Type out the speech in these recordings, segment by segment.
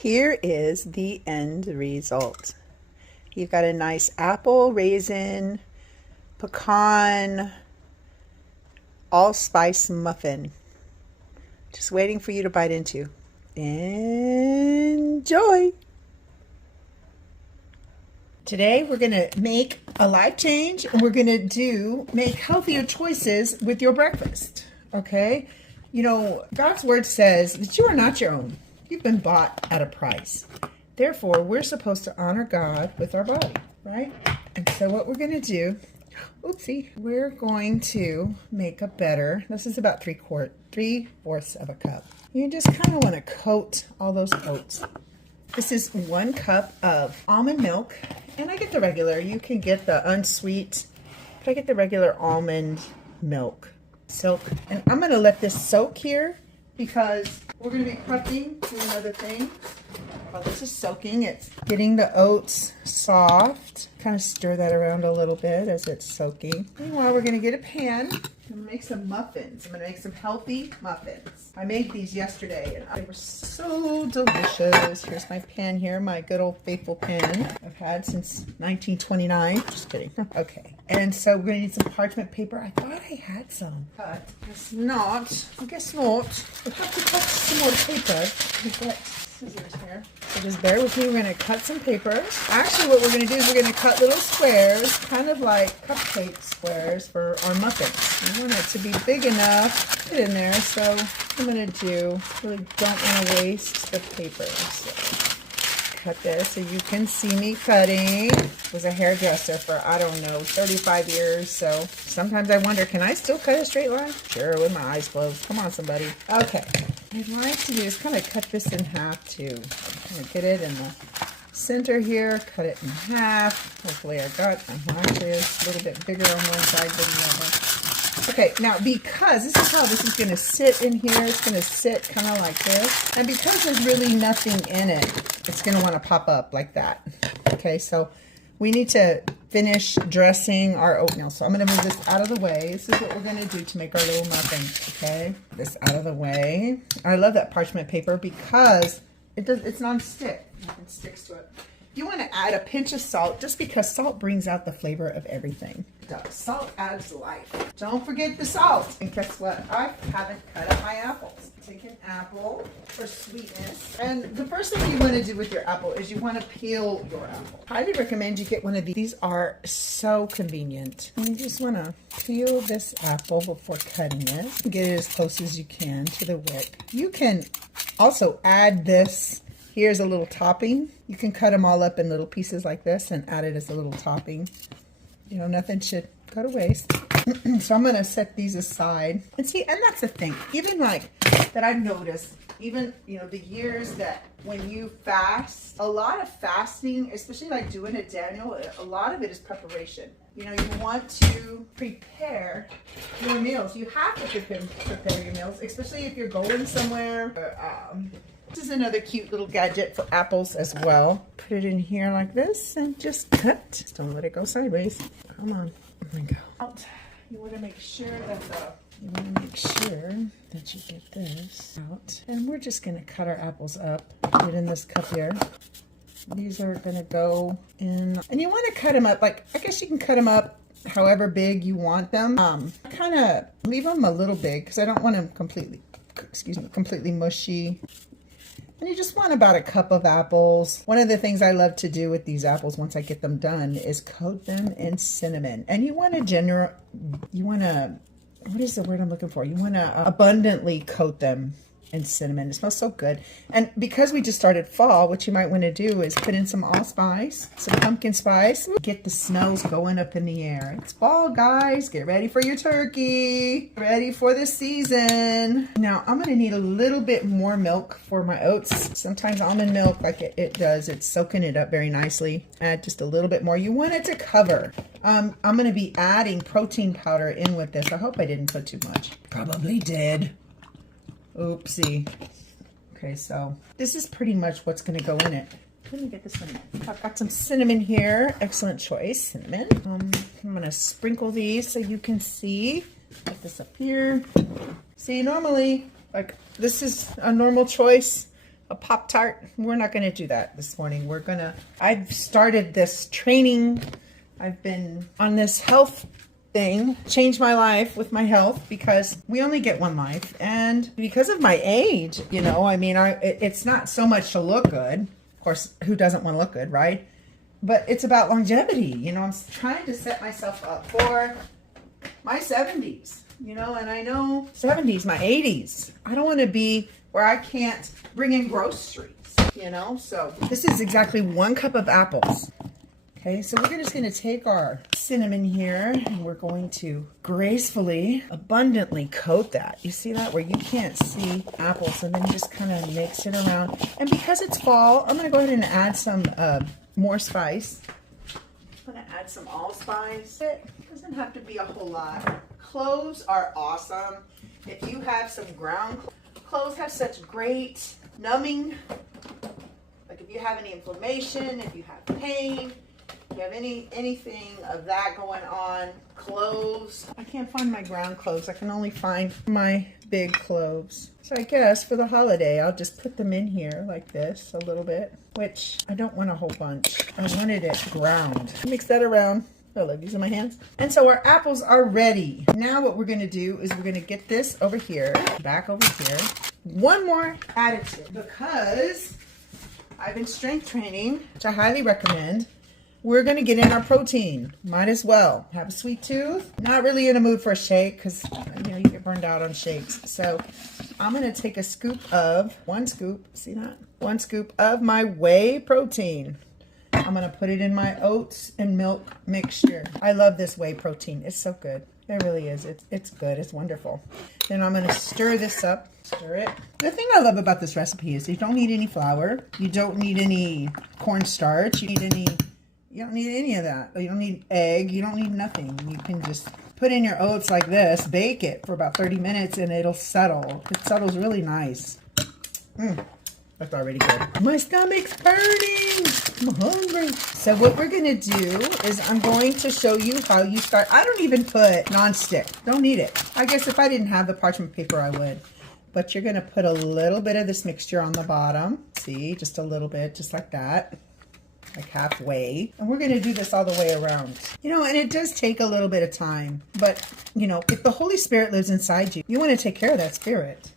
Here is the end result. You've got a nice apple, raisin, pecan, allspice muffin. Just waiting for you to bite into. Enjoy! Today we're going to make a life change, and we're going to make healthier choices with your breakfast. Okay? You know, God's word says that you are not your own. You've been bought at a price. Therefore, we're supposed to honor God with our body, right? And so what we're going to do, we're going to make a better, this is about 3/4 of a cup. You just kind of want to coat all those oats. This is 1 cup of almond milk, and I get the regular. You can get the unsweet, but I get the regular almond milk. And I'm going to let this soak here because we're going to be prepping doing other things. While this is soaking, it's getting the oats soft. Kind of stir that around a little bit as it's soaking. Meanwhile, we're going to get a pan. I'm going to make some muffins. I'm going to make some healthy muffins. I made these yesterday and they were so delicious. Here's my pan here, my good old faithful pan I've had since 1929. Just kidding. Okay. And so we're going to need some parchment paper. I thought I had some, but guess not. I guess not. We'll have to cut some more paper. We've got scissors here. So just bear with me. We're going to cut some paper. Actually, what we're going to do is we're going to cut little squares, kind of like cupcake squares for our muffins. We want it to be big enough to fit in there. So what I'm going to do, really don't want to waste the paper. So cut this so you can see me cutting. Was a hairdresser for, I don't know, 35 years. So sometimes I wonder, can I still cut a straight line? Sure, with my eyes closed. Come on, somebody. Okay. What I'd like to do is kind of cut this in half too. Kind of get it in the center here, cut it in half. Hopefully I got my half is a little bit bigger on one side than the other. Okay, now because this is how this is going to sit in here, it's going to sit kind of like this. And because there's really nothing in it, it's going to want to pop up like that. Okay, so we need to finish dressing our oatmeal. So I'm going to move this out of the way. This is what we're going to do to make our little muffin. Okay, this out of the way. I love that parchment paper because it's non-stick. Nothing sticks to it. You want to add a pinch of salt just because salt brings out the flavor of everything. It does. Salt adds life. Don't forget the salt. And guess what? I haven't cut up my apples. Take an apple for sweetness. And the first thing you want to do with your apple is you want to peel your apple. Highly recommend you get one of these. These are so convenient. And you just want to peel this apple before cutting it. Get it as close as you can to the wick. You can also add this. Here's a little topping. You can cut them all up in little pieces like this and add it as a little topping. You know, nothing should go to waste. So I'm going to set these aside. And see, and that's the thing. Even like that I've noticed, even, you know, the years that when you fast, a lot of fasting, especially like doing it, Daniel, a lot of it is preparation. You know, you want to prepare your meals. You have to prepare your meals, especially if you're going somewhere. This is another cute little gadget for apples as well. Put it in here like this and just cut. Just don't let it go sideways. Come on. There we go. You want to make sure that you get this out. And we're just going to cut our apples up. Put it in this cup here. These are going to go in. And you want to cut them up. Like, I guess you can cut them up however big you want them. Kind of leave them a little big because I don't want them completely mushy. And you just want about a cup of apples. One of the things I love to do with these apples once I get them done is coat them in cinnamon. And you want to, what is the word I'm looking for? You want to abundantly coat them in cinnamon. It smells so good. And because we just started fall, what you might want to do is put in some allspice, some pumpkin spice. Get the smells going up in the air. It's fall, guys. Get ready for your turkey. Ready for the season. Now, I'm going to need a little bit more milk for my oats. Sometimes almond milk, like it does, it's soaking it up very nicely. Add just a little bit more. You want it to cover. I'm going to be adding protein powder in with this. I hope I didn't put too much. Probably did. Oopsie. Okay, so this is pretty much what's going to go in it. Let me get this one. I've got some cinnamon here. Excellent choice, cinnamon. I'm going to sprinkle these so you can see. Put this up here. See, normally, like, this is a normal choice a Pop-Tart. We're not going to do that this morning. I've started this training. I've been on this health thing, changed my life with my health, because we only get one life. And because of my age, you know, I mean, it's not so much to look good. Of course, who doesn't want to look good, right? But it's about longevity. You know, I'm trying to set myself up for my 70s, you know, and I know 70s, my 80s. I don't want to be where I can't bring in groceries, you know. So this is exactly 1 cup of apples. Okay, so we're just going to take our cinnamon here, and we're going to gracefully, abundantly coat that. You see that? Where you can't see apples, and then you just kind of mix it around. And because it's fall, I'm going to go ahead and add some more spice. I'm going to add some allspice. It doesn't have to be a whole lot. Cloves are awesome. If you have some ground cloves, have such great numbing. Like if you have any inflammation, if you have pain, if you have anything of that going on, cloves. I can't find my ground cloves. I can only find my big cloves. So I guess for the holiday, I'll just put them in here like this a little bit, which I don't want a whole bunch. I wanted it ground. Mix that around. I love using my hands. And so our apples are ready. Now what we're going to do is we're going to get this over here, back over here. One more additive, because I've been strength training, which I highly recommend. We're going to get in our protein. Might as well. Have a sweet tooth. Not really in a mood for a shake because, you know, you get burned out on shakes. So I'm going to take a scoop of, 1 scoop, see that? 1 scoop of my whey protein. I'm going to put it in my oats and milk mixture. I love this whey protein. It's so good. It really is. It's good. It's wonderful. Then I'm going to stir this up. Stir it. The thing I love about this recipe is you don't need any flour. You don't need any cornstarch. You don't need any of that. You don't need egg. You don't need nothing. You can just put in your oats like this, bake it for about 30 minutes, and it'll settle. It settles really nice. That's already good. My stomach's burning. I'm hungry. So what we're going to do is I'm going to show you how you start. I don't even put nonstick. Don't need it. I guess if I didn't have the parchment paper, I would. But you're going to put a little bit of this mixture on the bottom. See, just a little bit, just like that. Like halfway. And we're going to do this all the way around. You know, and it does take a little bit of time. But, you know, if the Holy Spirit lives inside you, you want to take care of that spirit.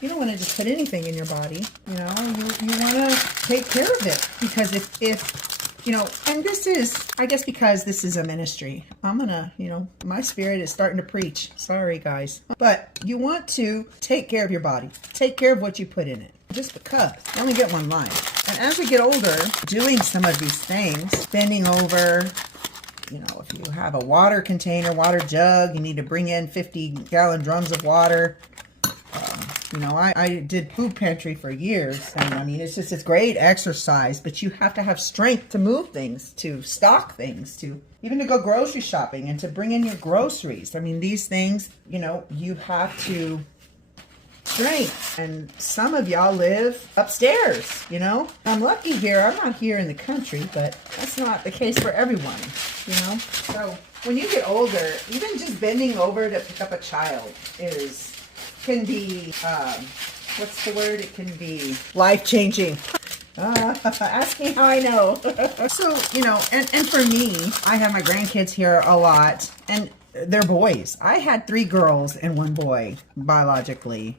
You don't want to just put anything in your body. You know, you want to take care of it. Because if you know, and this is, I guess because this is a ministry, I'm going to, you know, my spirit is starting to preach. Sorry, guys. But you want to take care of your body. Take care of what you put in it. Just because you only get one life. And as we get older, doing some of these things, bending over, you know, if you have a water container, water jug, you need to bring in 50-gallon drums of water. You know, I did food pantry for years. And I mean, it's great exercise, but you have to have strength to move things, to stock things, to even to go grocery shopping and to bring in your groceries. I mean, these things, you know, you have to strength. And some of y'all live upstairs, you know. I'm lucky here. I'm not here in the country, but that's not the case for everyone, you know. So when you get older, even just bending over to pick up a child can be, what's the word? It can be life-changing. Ask me how I know. So, you know, and for me, I have my grandkids here a lot, and they're boys. I had 3 girls and 1 boy, biologically.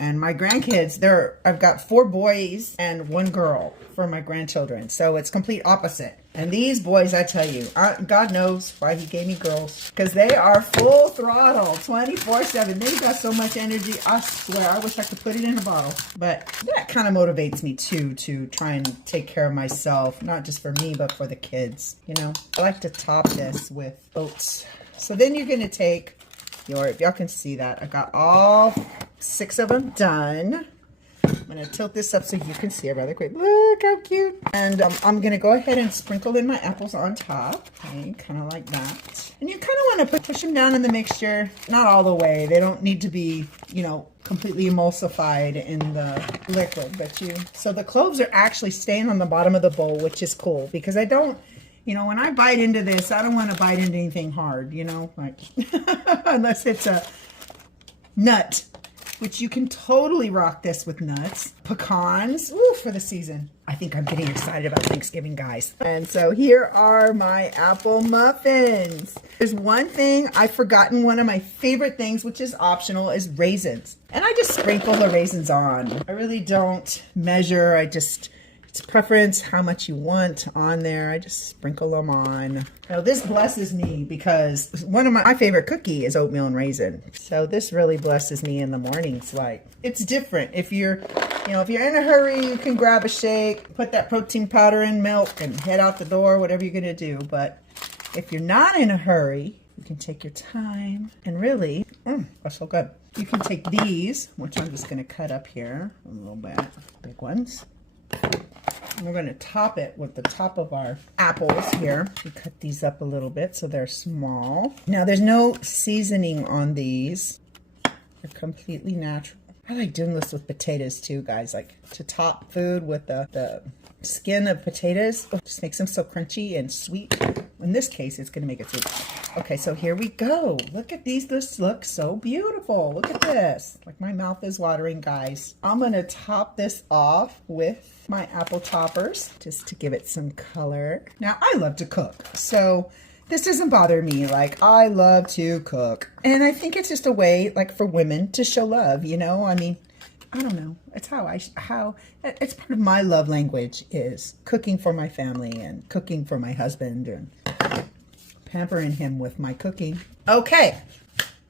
And my grandkids, I've got 4 boys and 1 girl for my grandchildren. So it's complete opposite. And these boys, I tell you, God knows why he gave me girls. Because they are full throttle, 24/7. They've got so much energy. I swear, I wish I could put it in a bottle. But that kind of motivates me, too, to try and take care of myself. Not just for me, but for the kids. You know, I like to top this with oats. So then you're going to take if y'all can see that, I got all 6 of them done. I'm going to tilt this up so you can see it rather quick. Look how cute. And I'm going to go ahead and sprinkle in my apples on top. Okay, kind of like that. And you kind of want to push them down in the mixture. Not all the way. They don't need to be, you know, completely emulsified in the liquid. So the cloves are actually staying on the bottom of the bowl, which is cool. Because I don't, you know, when I bite into this, I don't want to bite into anything hard, you know. Like, unless it's a nut. which you can totally rock this with nuts. Pecans, ooh, for the season. I think I'm getting excited about Thanksgiving, guys. And so here are my apple muffins. There's one thing I've forgotten, one of my favorite things, which is optional, is raisins. And I just sprinkle the raisins on. I really don't measure. It's preference how much you want on there. I just sprinkle them on. Now this blesses me because one of my favorite cookie is oatmeal and raisin. So this really blesses me in the mornings. Like, it's different. If you're in a hurry, you can grab a shake, put that protein powder in milk and head out the door, whatever you're gonna do. But if you're not in a hurry, you can take your time and really, that's so good. You can take these, which I'm just gonna cut up here a little bit, big ones. And we're going to top it with the top of our apples here. We cut these up a little bit so they're small. Now there's no seasoning on these. They're completely natural. I like doing this with potatoes too, guys. Like to top food with the skin of potatoes. It just makes them so crunchy and sweet. In this case, it's going to make it sweet. Okay, so here we go. Look at these. This looks so beautiful. Look at this. Like my mouth is watering, guys. I'm going to top this off with my apple toppers just to give it some color. Now, I love to cook, so this doesn't bother me. Like, I love to cook. And I think it's just a way, like, for women to show love, you know? I mean, I don't know. It's it's part of my love language is cooking for my family and cooking for my husband and pampering him with my cooking. Okay,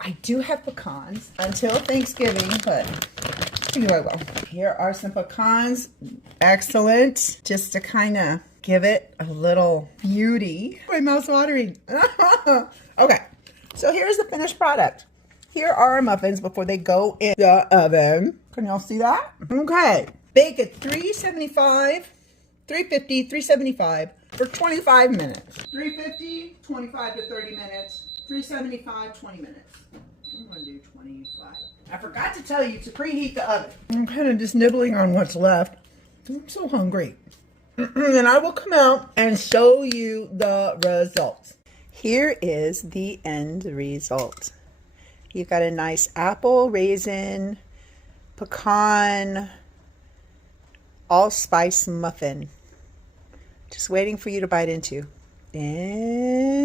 I do have pecans until Thanksgiving, but do I will. Here are some pecans. Excellent. Just to kind of give it a little beauty. My mouth's watering. Okay, so here's the finished product. Here are our muffins before they go in the oven. Can y'all see that? Okay. Bake at 375, 350, 375 for 25 minutes. 350, 25 to 30 minutes. 375, 20 minutes. I'm going to do 25. I forgot to tell you to preheat the oven. I'm kind of just nibbling on what's left. I'm so hungry. And I will come out and show you the results. Here is the end result. You've got a nice apple, raisin, pecan, allspice muffin. Just waiting for you to bite into. Enjoy!